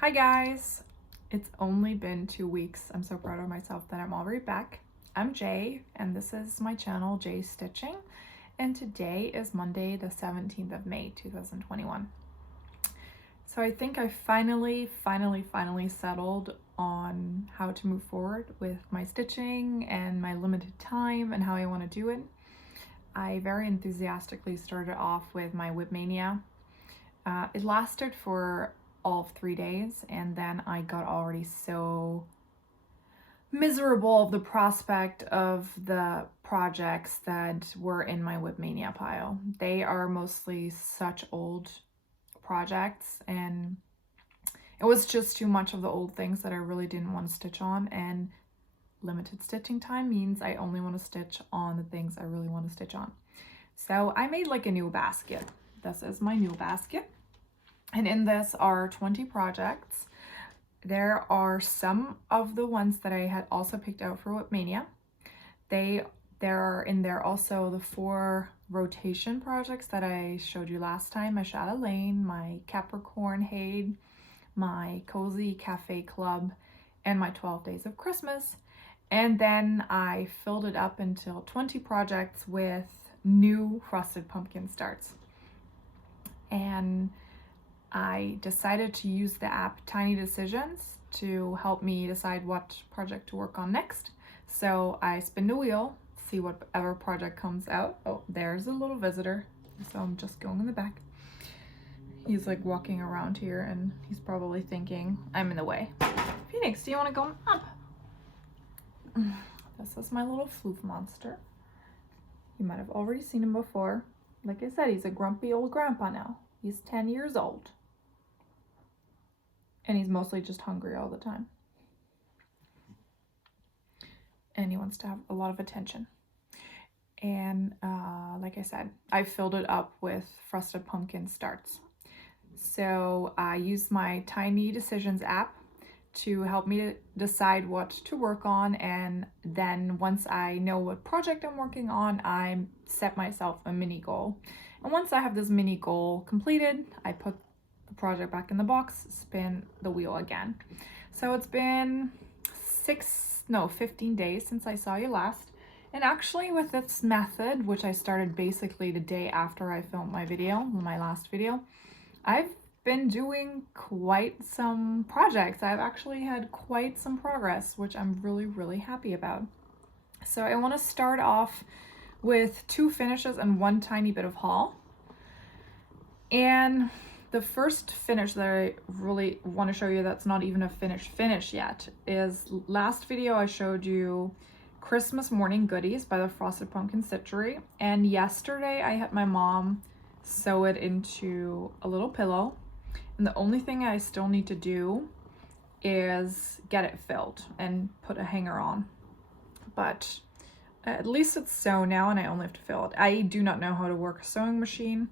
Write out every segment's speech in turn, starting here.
Hi guys! It's only been 2 weeks. I'm so proud of myself that I'm already back. I'm Jay and this is my channel, Jay Stitching, and today is Monday the 17th of May 2021. So I think I finally settled on how to move forward with my stitching and my limited time and how I want to do it. I very enthusiastically started off with my WIP Mania. It lasted for all of 3 days, and then I got already so miserable of the prospect of the projects that were in my WIP Mania pile. They are mostly such old projects, and it was just too much of the old things that I really didn't want to stitch on, and limited stitching time means I only want to stitch on the things I really want to stitch on. So I made like a new basket. This is my new basket. And in this are 20 projects. There are some of the ones that I had also picked out for WIP Mania. There are in there also the 4 rotation projects that I showed you last time. My Shadow Lane, my Capricorn Haid, my Cozy Cafe Club, and my 12 Days of Christmas. And then I filled it up until 20 projects with new Frosted Pumpkin starts. And I decided to use the app Tiny Decisions to help me decide what project to work on next. So I spin the wheel, see whatever project comes out. Oh, there's a little visitor. So I'm just going in the back. He's like walking around here and he's probably thinking I'm in the way. Phoenix, do you want to go up? This is my little floof monster. You might have already seen him before. Like I said, he's a grumpy old grandpa now. He's 10 years old. And he's mostly just hungry all the time. And he wants to have a lot of attention. And like I said, I filled it up with Frosted Pumpkin starts. So I used my Tiny Decisions app to help me decide what to work on. And then once I know what project I'm working on, I set myself a mini goal. And once I have this mini goal completed, I put the project back in the box, spin the wheel again. So it's been 15 days since I saw you last. And actually with this method, which I started basically the day after I filmed my last video, I've been doing quite some projects. I've actually had quite some progress, which I'm really happy about. So I want to start off with 2 finishes and 1 tiny bit of haul. And the first finish that I really want to show you that's not even a finish yet is last video I showed you Christmas Morning Goodies by the Frosted Pumpkin Stitchery, and yesterday I had my mom sew it into a little pillow, and the only thing I still need to do is get it filled and put a hanger on. But at least it's sewn now and I only have to fill it. I do not know how to work a sewing machine,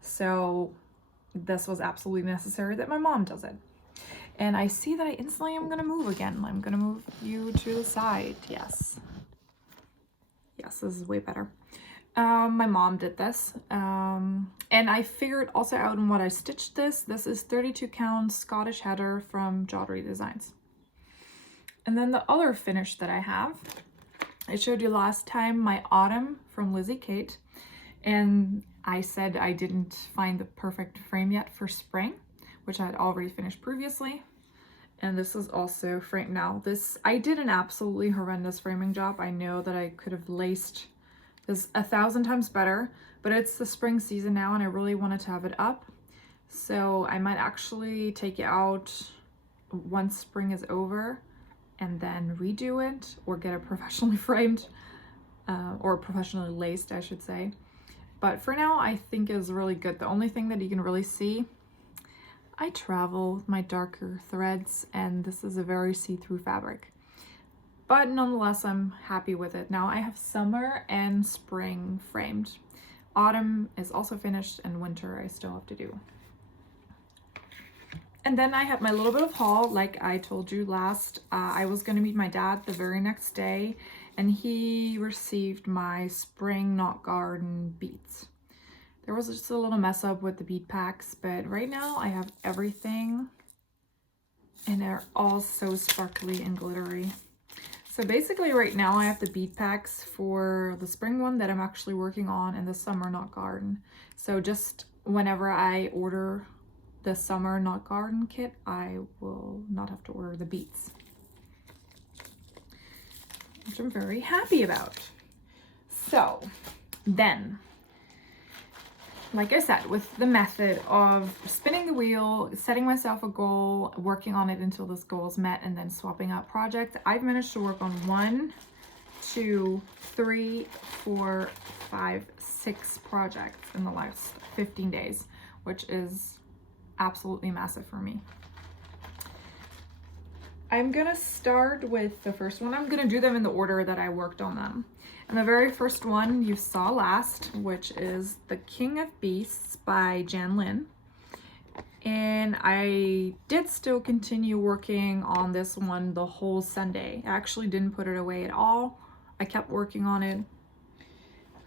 so this was absolutely necessary that my mom does it. And I see that I instantly am going to move again. I'm going to move you to the side. Yes, this is way better. My mom did this. And I figured also out in what I stitched this. This is 32 count Scottish heather from Joddery Designs. And then the other finish that I have, I showed you last time my Autumn from Lizzie Kate. And I said I didn't find the perfect frame yet for spring, which I had already finished previously. And this is also framed now. I did an absolutely horrendous framing job. I know that I could have laced this 1,000 times better, but it's the spring season now and I really wanted to have it up. So I might actually take it out once spring is over and then redo it, or get it professionally framed, or professionally laced, I should say. But for now, I think it's really good. The only thing that you can really see, I travel with my darker threads, and this is a very see-through fabric. But nonetheless, I'm happy with it. Now I have summer and spring framed. Autumn is also finished, and winter I still have to do. And then I had my little bit of haul. Like I told you last, I was going to meet my dad the very next day, and he received my spring knot garden beads. There was just a little mess up with the bead packs, but right now I have everything And they're all so sparkly and glittery. So basically right now I have the bead packs for the spring one that I'm actually working on and the summer knot garden. So just whenever I order the summer knot garden kit, I will not have to order the beads, which I'm very happy about. So then, like I said, with the method of spinning the wheel, setting myself a goal, working on it until this goal is met, and then swapping out projects, I've managed to work on 1, 2, 3, 4, 5, 6 projects in the last 15 days, which is absolutely massive for me. I'm gonna start with the first one. I'm gonna do them in the order that I worked on them. And the very first one you saw last, which is The King of Beasts by Jan Lin. And I did still continue working on this one the whole Sunday. I actually didn't put it away at all. I kept working on it.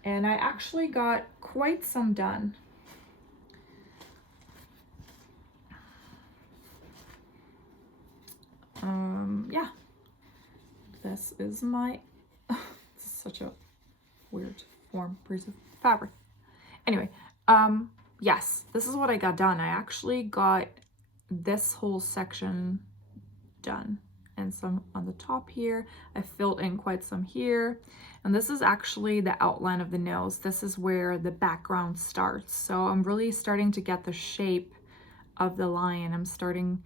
And I actually got quite some done. Yeah. This is my... such a weird form piece of fabric. Anyway, yes, this is what I got done. I actually got this whole section done, and some on the top here. I filled in quite some here, and this is actually the outline of the nose. This is where the background starts. So I'm really starting to get the shape of the lion. I'm starting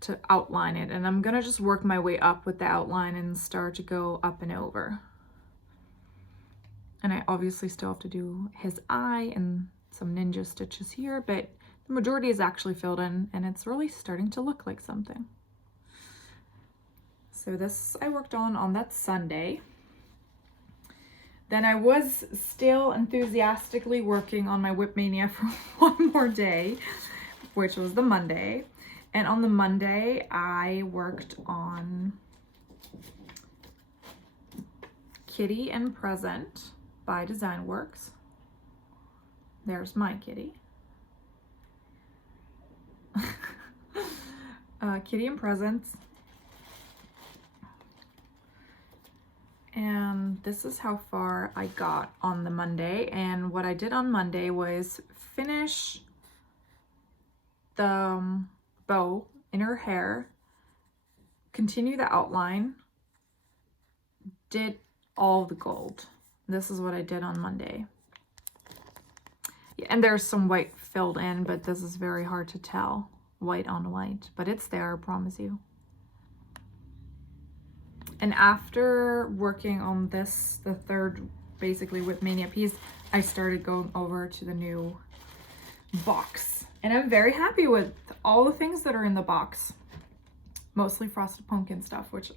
to outline it, and I'm gonna just work my way up with the outline and start to go up and over. And I obviously still have to do his eye and some ninja stitches here, but the majority is actually filled in, and it's really starting to look like something. So this I worked on that Sunday. Then I was still enthusiastically working on my WIP Mania for one more day, which was the Monday. And on the Monday, I worked on Kitty and Present by Design Works. There's my kitty. Kitty and Presents. And this is how far I got on the Monday. And what I did on Monday was finish the bow in her hair, continue the outline, did all the gold. This is what I did on Monday. Yeah, and there's some white filled in, but this is very hard to tell, white on white, but it's there, I promise you. And after working on this, the third basically WIP Mania piece, I started going over to the new box. And I'm very happy with all the things that are in the box. Mostly frosted pumpkin stuff, which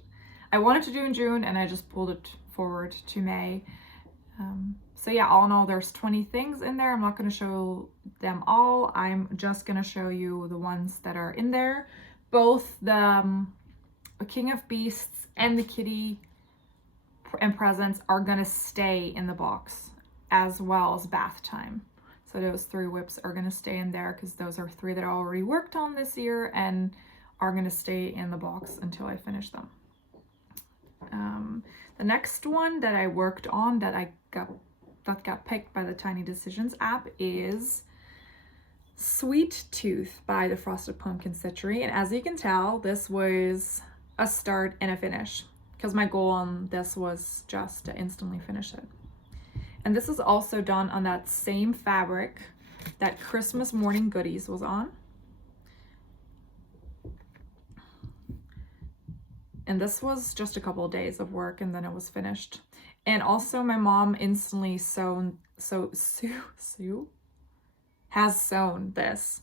I wanted to do in June, and I just pulled it forward to May. So yeah, all in all, there's 20 things in there. I'm not going to show them all. I'm just going to show you the ones that are in there. Both the King of Beasts and the Kitty and Presents are going to stay in the box, as well as Bath Time. So those 3 WIPs are going to stay in there because those are 3 that I already worked on this year and are going to stay in the box until I finish them. The next one that I worked on that got picked by the Tiny Decisions app is Sweet Tooth by the Frosted Pumpkin Stitchery. And as you can tell, this was a start and a finish because my goal on this was just to instantly finish it. And this is also done on that same fabric that Christmas Morning Goodies was on. And this was just a couple of days of work, and then it was finished. And also my mom instantly has sewn this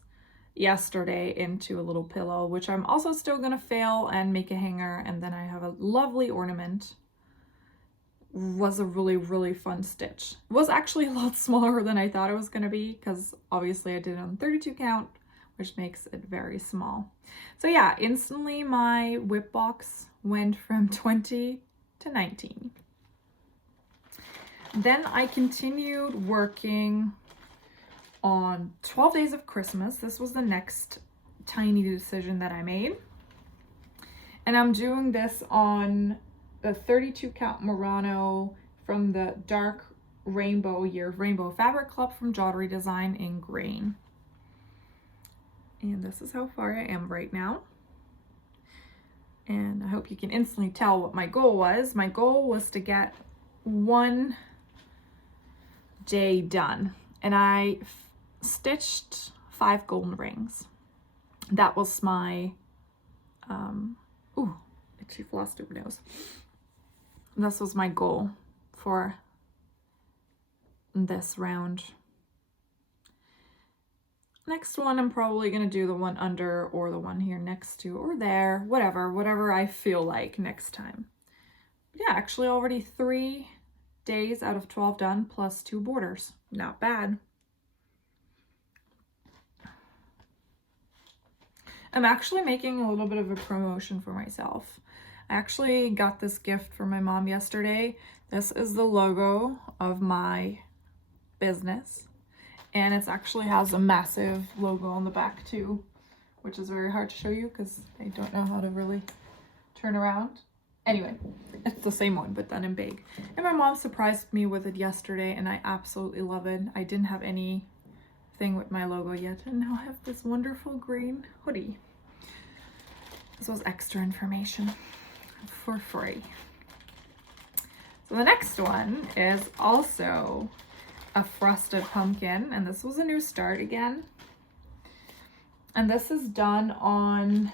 yesterday into a little pillow, which I'm also still gonna fail and make a hanger, and then I have a lovely ornament. Was a really, really fun stitch. It was actually a lot smaller than I thought it was gonna be, because obviously I did it on 32 count, which makes it very small. So yeah, instantly my WIP box went from 20 to 19. Then I continued working on 12 Days of Christmas. This was the next tiny decision that I made. And I'm doing this on the 32 count Murano from the Dark Rainbow Year of Rainbow Fabric Club from Jewelry Design in green. And this is how far I am right now. And I hope you can instantly tell what my goal was. My goal was to get one day done. And I stitched 5 golden rings. That was my, ooh, itchy Flosstube nose. This was my goal for this round. Next one, I'm probably going to do the one under or the one here next to or there, whatever I feel like next time. But yeah, actually already 3 days out of 12 done plus 2 borders. Not bad. I'm actually making a little bit of a promotion for myself. I actually got this gift from my mom yesterday. This is the logo of my business. And it actually has a massive logo on the back too, which is very hard to show you because I don't know how to really turn around. Anyway, it's the same one, but done in big. And my mom surprised me with it yesterday and I absolutely love it. I didn't have anything with my logo yet, and now I have this wonderful green hoodie. This was extra information for free. So the next one is also a frosted pumpkin, and this was a new start again. And this is done on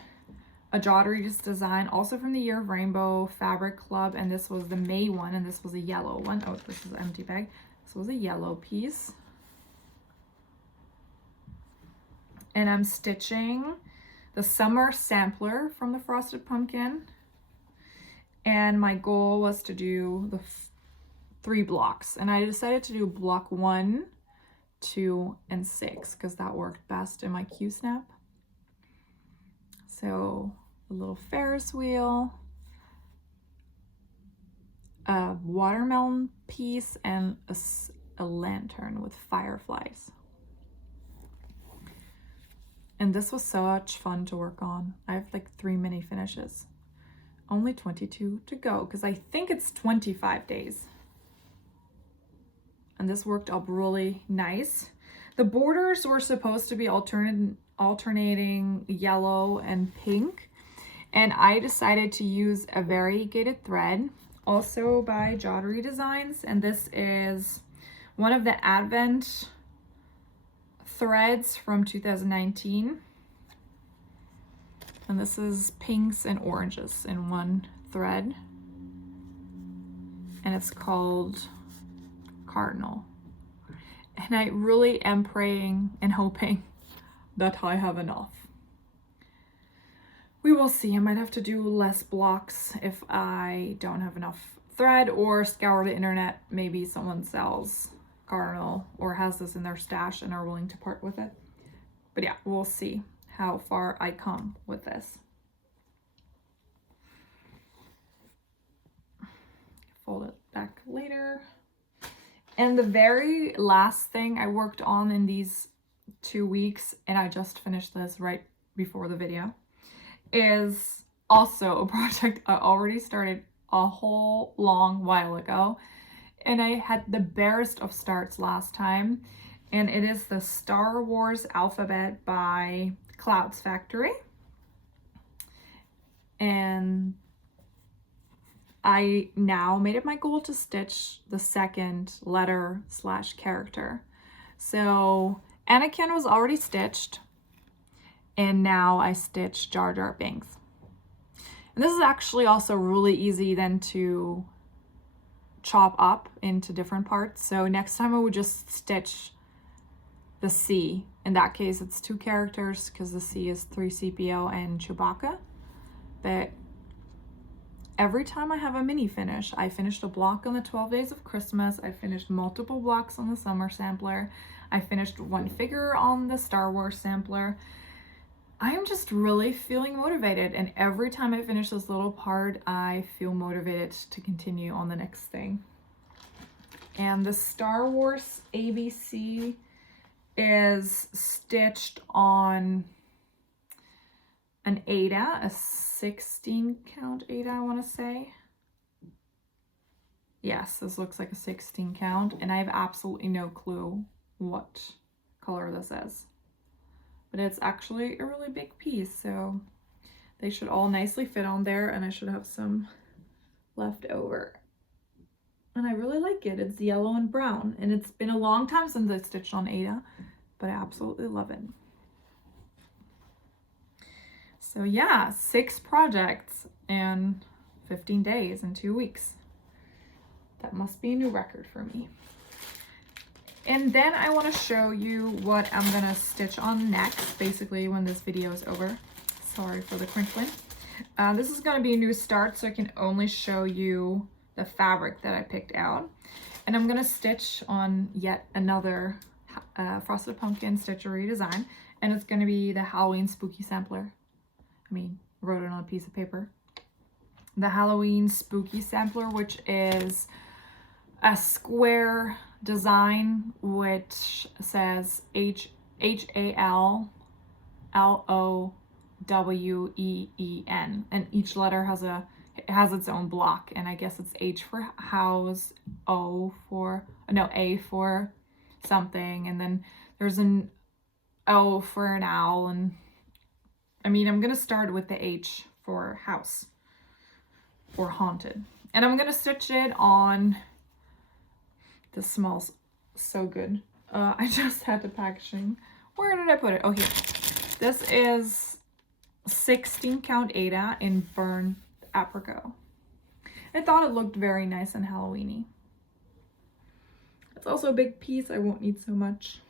a Jewelry's design, also from the Year of Rainbow Fabric Club, and this was the May one, and this was a yellow one. Oh, this is an empty bag. This was a yellow piece. And I'm stitching the summer sampler from the frosted pumpkin. And my goal was to do the 3 blocks. And I decided to do block 1, 2, and 6 because that worked best in my Q-snap. So a little Ferris wheel, a watermelon piece, and a lantern with fireflies. And this was such fun to work on. I have like 3 mini finishes. Only 22 to go because I think it's 25 days. And this worked up really nice. The borders were supposed to be alternating yellow and pink. And I decided to use a variegated thread, also by Jewelry Designs. And this is one of the Advent threads from 2019. And this is pinks and oranges in one thread. And it's called Cardinal. And I really am praying and hoping that I have enough. We will see. I might have to do less blocks if I don't have enough thread, or scour the internet. Maybe someone sells Cardinal or has this in their stash and are willing to part with it. But yeah, we'll see how far I come with this. Fold it back later. And the very last thing I worked on in these 2 weeks, and I just finished this right before the video, is also a project I already started a whole long while ago. And I had the barest of starts last time. And it is the Star Wars alphabet by Clouds Factory. And I now made it my goal to stitch the second letter / character. So Anakin was already stitched. And now I stitch Jar Jar Binks. And this is actually also really easy then to chop up into different parts. So next time I would just stitch the C. In that case, it's 2 characters because the C is 3CPO and Chewbacca. But every time I have a mini finish, I finished a block on the 12 Days of Christmas. I finished multiple blocks on the summer sampler. I finished 1 figure on the Star Wars sampler. I am just really feeling motivated, and every time I finish this little part, I feel motivated to continue on the next thing. And the Star Wars ABC is stitched on an Ada, a 16 count Ada, I want to say. Yes, this looks like a 16 count, and I have absolutely no clue what color this is. But it's actually a really big piece, so they should all nicely fit on there, and I should have some left over. And I really like it. It's yellow and brown, and it's been a long time since I stitched on Ada, but I absolutely love it. So yeah, 6 projects in 15 days in 2 weeks. That must be a new record for me. And then I want to show you what I'm gonna stitch on next, basically when this video is over. Sorry for the crinkling. This is gonna be a new start, so I can only show you the fabric that I picked out. And I'm gonna stitch on yet another Frosted Pumpkin stitchery design, and it's gonna be the Halloween Spooky Sampler. I wrote it on a piece of paper. The Halloween Spooky Sampler, which is a square design which says HALLOWEEN, and each letter has its own block, and I guess it's H for house, A for something, and then there's an O for an owl, and I'm gonna start with the H for house or haunted, and I'm gonna stitch it on. This smells so good. I just had the packaging. Where did I put it? Oh, here. This is 16 count Ada in burnt apricot. I thought it looked very nice and Halloweeny. It's also a big piece. I won't need so much.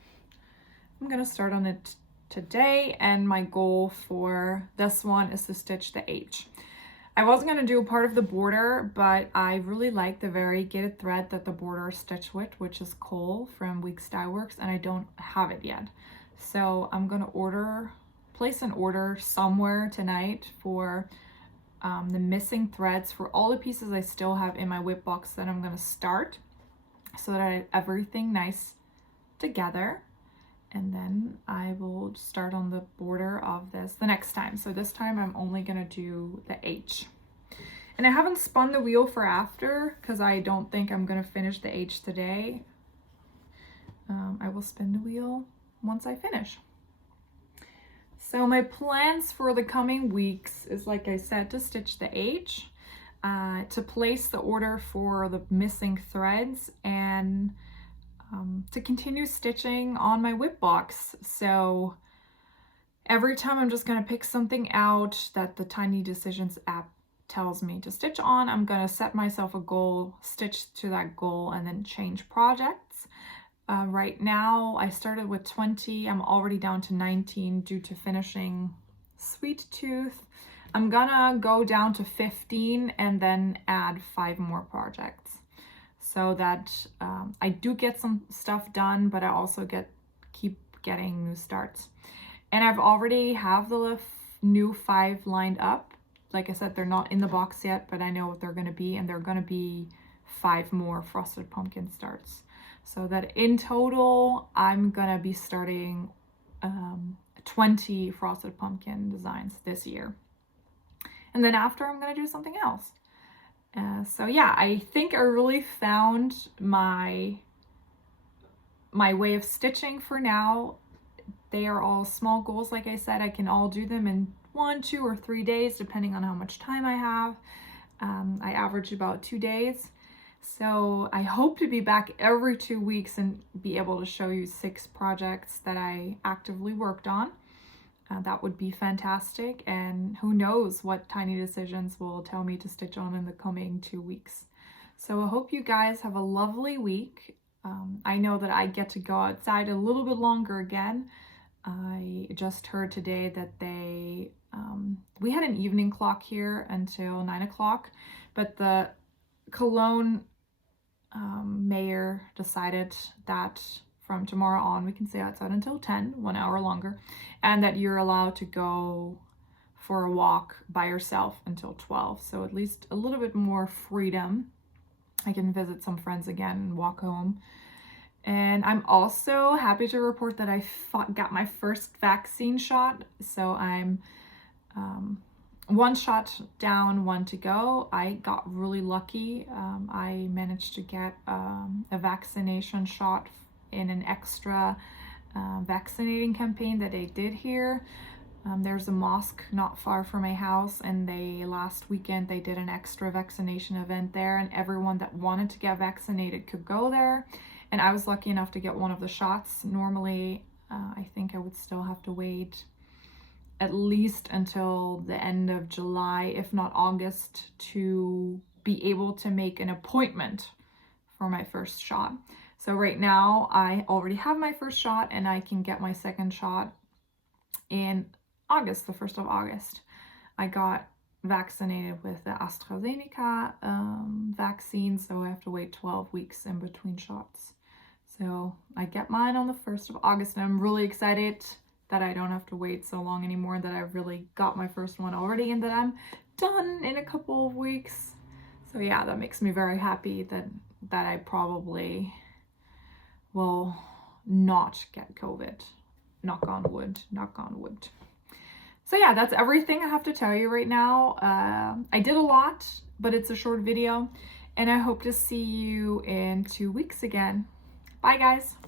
I'm gonna start on it today, and my goal for this one is to stitch the H. I was going to do a part of the border, but I really like the variegated thread that the border is stitched with, which is Coal from Weeks Dye Works, and I don't have it yet. So I'm going to place an order somewhere tonight for the missing threads for all the pieces I still have in my WIP box that I'm going to start, so that I have everything nice together. And then I will start on the border of this the next time. So this time I'm only gonna do the H. And I haven't spun the wheel for after, because I don't think I'm gonna finish the H today. I will spin the wheel once I finish. So my plans for the coming weeks is, like I said, to stitch the H, to place the order for the missing threads, and to continue stitching on my WIP box. So every time I'm just going to pick something out that the Tiny Decisions app tells me to stitch on, I'm going to set myself a goal, stitch to that goal, and then change projects. Right now I started with 20. I'm already down to 19 due to finishing Sweet Tooth. I'm gonna go down to 15 and then add 5 more projects, so that I do get some stuff done, but I also keep getting new starts. And I've already have the new 5 lined up. Like I said, they're not in the box yet, but I know what they're gonna be, and they're gonna be 5 more Frosted Pumpkin starts. So that in total, I'm gonna be starting 20 Frosted Pumpkin designs this year. And then after, I'm gonna do something else. So yeah, I think I really found my way of stitching for now. They are all small goals. Like I said, I can all do them in 1, 2, or 3 days, depending on how much time I have. I average about 2 days. So I hope to be back every 2 weeks and be able to show you 6 projects that I actively worked on. That would be fantastic, and who knows what Tiny Decisions will tell me to stitch on in the coming 2 weeks. So I hope you guys have a lovely week. I know that I get to go outside a little bit longer again. I just heard today that we had an evening clock here until 9 o'clock, but the Cologne mayor decided that from tomorrow on, we can stay outside until 10, 1 hour longer, and that you're allowed to go for a walk by yourself until 12. So at least a little bit more freedom. I can visit some friends again and walk home. And I'm also happy to report that I got my first vaccine shot. So I'm one shot down, one to go. I got really lucky. I managed to get a vaccination shot in an extra vaccinating campaign that they did here. There's a mosque not far from my house, and last weekend they did an extra vaccination event there, and everyone that wanted to get vaccinated could go there. And I was lucky enough to get one of the shots. Normally, I think I would still have to wait at least until the end of July, if not August, to be able to make an appointment for my first shot. So right now I already have my first shot, and I can get my second shot in August, the 1st of August. I got vaccinated with the AstraZeneca vaccine, so I have to wait 12 weeks in between shots. So I get mine on the 1st of August, and I'm really excited that I don't have to wait so long anymore, that I really got my first one already, and that I'm done in a couple of weeks. So yeah, that makes me very happy that I probably will not get COVID. Knock on wood, knock on wood. So yeah, that's everything I have to tell you right now. I did a lot, but it's a short video, and I hope to see you in 2 weeks again. Bye guys.